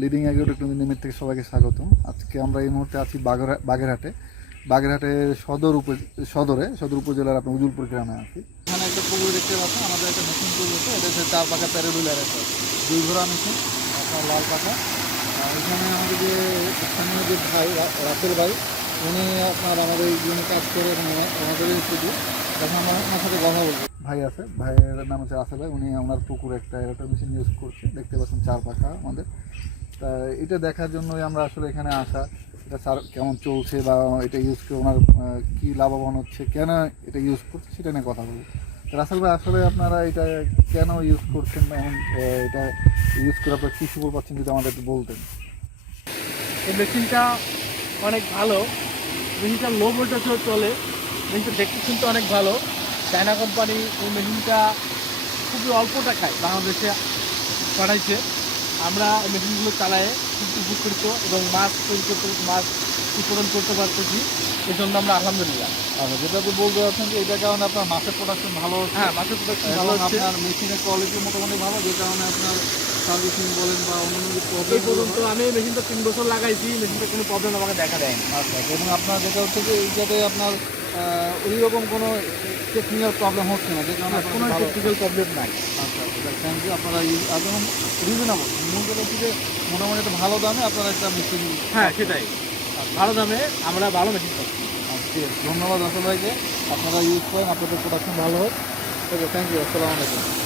Leading agro technology থেকে সবাইকে স্বাগতম। আজকে আমরা এই মুহূর্তে আছি বাগেরহাটে। বাগেরহাটের সদর উপজেলার আপনার উজুলপুর গ্রামে আছি। এখানে একটা পুকুর দেখতে পাচ্ছেন, আমাদের একটা মেশিন তৈরি হচ্ছে। এটা হচ্ছে 4 পাকা প্যারাডুলার একটা 2 ঘোড়া মেশিন, আপনার লাল পাকা। এখানে আমাদের যে স্থানীয় যে ভাই রাসেল ভাই, উনি আপনার আমাদের এই জন্য কাজ করে এবং আমাদের শুধু তখন আমরা ওনার সাথে কথা বলবো। ভাই আছে, ভাইয়ের নাম হচ্ছে রাসেল ভাই। উনি ওনার পুকুরে একটা এরোটা মেশিন ইউজ করছে, দেখতে পাচ্ছেন 4 পাকা আমাদের। তা এটা দেখার জন্যই আমরা আসলে এখানে আসা, এটা স্যার কেমন চলছে বা এটা ইউজ করে ওনার কী লাভবান হচ্ছে, কেন এটা ইউজ করছে সেটা নিয়ে কথা বলবো। রাসেল ভাই, আসলে আপনারা এটা কেন ইউজ করছেন বা এটা ইউজ করে আপনারা কী সুফল পাচ্ছেন যদি আমাদের একটু বলতেন। এই মেশিনটা অনেক ভালো। মেশিনটা লো ভোল্টেজেও চলে। মেশিনটা দেখতে কিন্তু অনেক ভালো। চায়না কোম্পানি এই মেশিনটা খুবই অল্প টাকায় বাংলাদেশে পাঠাইছে। আমরা এই মেশিনগুলো চালায়ে খুব উপকৃত এবং মাছ তৈরি করতে, মাছ উৎপাদন করতে পারতেছি। এই জন্য আমরা আলহামদুলিল্লাহ। আচ্ছা, যেটা আপনি বলতে পারছেন যে এটার কারণে আপনার মাছের প্রোডাকশন ভালো হচ্ছে। হ্যাঁ, মাছের প্রোডাকশন ভালো এবং হচ্ছে। আপনার মেশিনের কোয়ালিটি মোটামুটি ভালো, যে কারণে আপনার সার্ভিসিং বলেন বা অন্যান্য যে এই প্রবলেম পর্যন্ত আমি এই মেশিনটা 3 বছর লাগাইছি, মেশিনটা কোনো প্রবলেম আমাকে দেখা দেয়নি। আচ্ছা, এবং আপনার যেটা হচ্ছে যে এইটাতে আপনার ওই রকম কোনো টেকনিক্যাল প্রবলেম হচ্ছে না, যে কারণে কোনো ভালো। টেকনিক্যাল প্রবলেম নাই। আচ্ছা আচ্ছা, থ্যাংক ইউ। আপনারা একদম রিজনেবল, মূল কথা হচ্ছে যে মোটামুটি একটা ভালো দামে আপনারা একটা মেশিন। হ্যাঁ, সেটাই। ভালো দামে আমরা ভালো মেশিন পাচ্ছি। ঠিক আছে, ধন্যবাদ আসল ভাইকে। আপনারা ইউজ করেন, আপনাদের প্রোডাকশন ভালো হোক। ওকে, থ্যাংক ইউ। আসসালামু আলাইকুম।